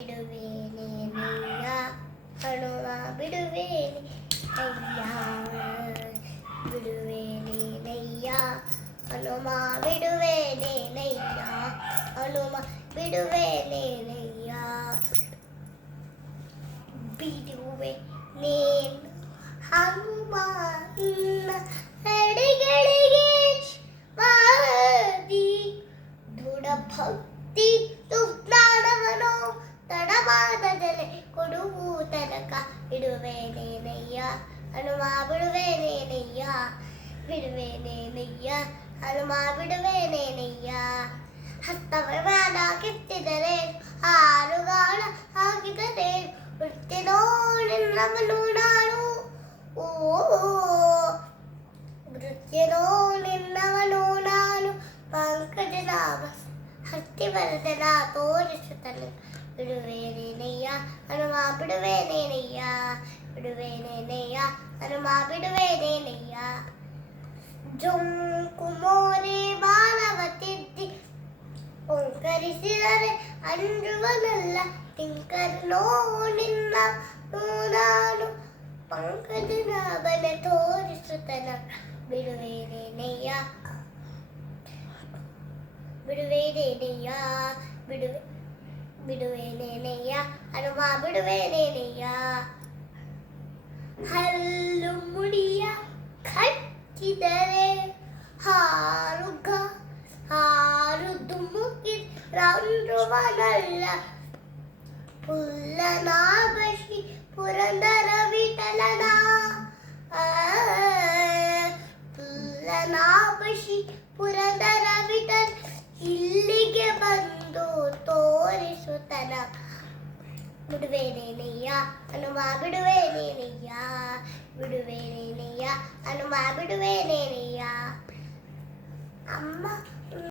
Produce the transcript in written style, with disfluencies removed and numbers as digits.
ಬಿಡುವೇನೆನೆಯ ಹನುಮ ಬಿಡುವೇನೆ ಅಯ್ಯ ಬಿಡುವೇನೆನೆಯ ಹನುಮ ಬಿಡುವೇನೆನೆಯ ಹನುಮ ಬಿಡುವೇನೆನೆಯ ಬಿಡುವೆ ನೇನು ಹನುಮ ನಡೆಗಳಿಗೆ ವಾದಿ ದೃಢ ಭಕ್ತಿ ಸುಜ್ಞಾನವನು ತಡವಾದದಲೆ ಕೊಡುವು ತನಕ ಬಿಡುವೇನೇನಯ್ಯ ಹನುಮ ಬಿಡುವೇನೇನಯ್ಯ ಬಿಡುವೇನೇನಯ್ಯ ಹನುಮ ಬಿಡುವೇನೇನಯ್ಯ ಹಸ್ತವಿಮಾನ ಕೆತ್ತಿದರೆ ಹಾರುಗಾಳ ಹಾಕಿದರೆ ನೃತ್ಯನೋ ನಿನ್ನವನು ನಾನು ಓ ನೃತ್ಯನೋ ನಿನ್ನವನು ನಾನು ಪಂಕಜನಾಭ ಹಸ್ತಿವರ್ಧನ ತೋರಿಸುತ್ತನು ಬಿಡುವೇನೇನಯ್ಯ ಹನುಮ ಬಿಡುವೇನೇನಯ್ಯ ಬಿಡುವೇನೇನಯ್ಯ ಹನುಮ ಬಿಡುವೇನೇನಯ್ಯ ಜೊಂಕು ಮೋರೆ ಬಾಲವ ತಿದ್ದಿ ಓಂಕರಿಸಿದರೆ ಅಂಜುವನಲ್ಲ ತಿಂಕರ್ನೋ ನಿನ್ನ ನಾನು ಪಂಕಜನಾಭನ ತೋರಿಸುತ್ತನ ಬಿಡುವೇನೇನಯ್ಯ ಬಿಡುವೇನೇನಯ್ಯ ಬಿಡುವೇನೇನಯ್ಯ ಹನುಮ ಬಿಡುವೇನೇನಯ್ಯ ಹಲ್ಲು ಮುಡಿಯ ಕಟ್ಟಿದರೆ ಹಾರು ದುಮುಕಿ ರಂಧ್ರುವನಲ್ಲ ಪುಲ್ಲನಾಭಶಿ ಪುರಂದರ ವಿಠಲನ ಪುಲ್ಲನಾಭಶಿ ಪುರಂದರ ವಿಠಲ ಇಲ್ಲಿಗೆ ಬಂದು ತೋರಿಸುತ್ತನ ಬಿಡುವೇನೇನಯ್ಯ ಹನುಮ ಬಿಡುವೇನೇನಯ್ಯ ಬಿಡುವೇನೇನಯ್ಯ ಹನುಮ ಬಿಡುವೇನೇನಯ್ಯ